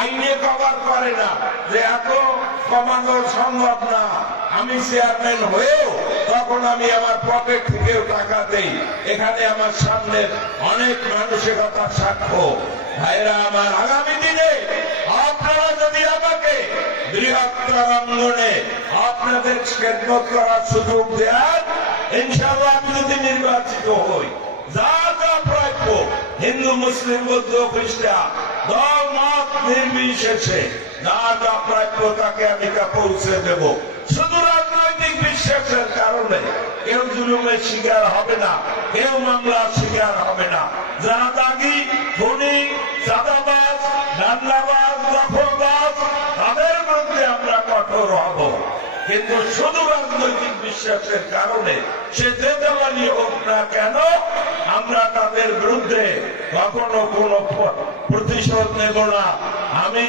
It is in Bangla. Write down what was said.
আইনে কভার করে না যে এত কমানো সম্ভব না। আমি চেয়ারম্যান হয়েও তখন আমি আমার পকেট থেকেও টাকা দেই। এখানে আমার সামনে অনেক মানসিকতার সাক্ষ্য। ভাইরা আমার, আগামী দিনে আপনারা যদি আমাকে বৃহত্তর অঙ্গনে আপনাদের খেদমত করার সুযোগ দেন, ইনশাআল্লাহ আমি যদি নির্বাচিত হই, যা যা প্রাপ্য হিন্দু মুসলিম বৌদ্ধ খ্রিস্টান দল মত নির্বিশেষে যা যা প্রাপ্য তাকে আমি তা পৌঁছে দেব। শুধু রাজনৈতিক বিশ্বাসের কারণে কেউ জুলুমের শিকার হবে না, কেউ মামলার শিকার হবে না। যারা দাগি খুনি চাঁদাবাজ দান্দাবাজ দখলবাজ তাদের মধ্যে আমরা কঠোর হব, কিন্তু শুধু রাজনৈতিক বিশ্বাসের কারণে সে যে দলই হোক না কেন আমরা তাদের বিরুদ্ধে কখনো কোনো প্রতিশোধ নেব না। আমি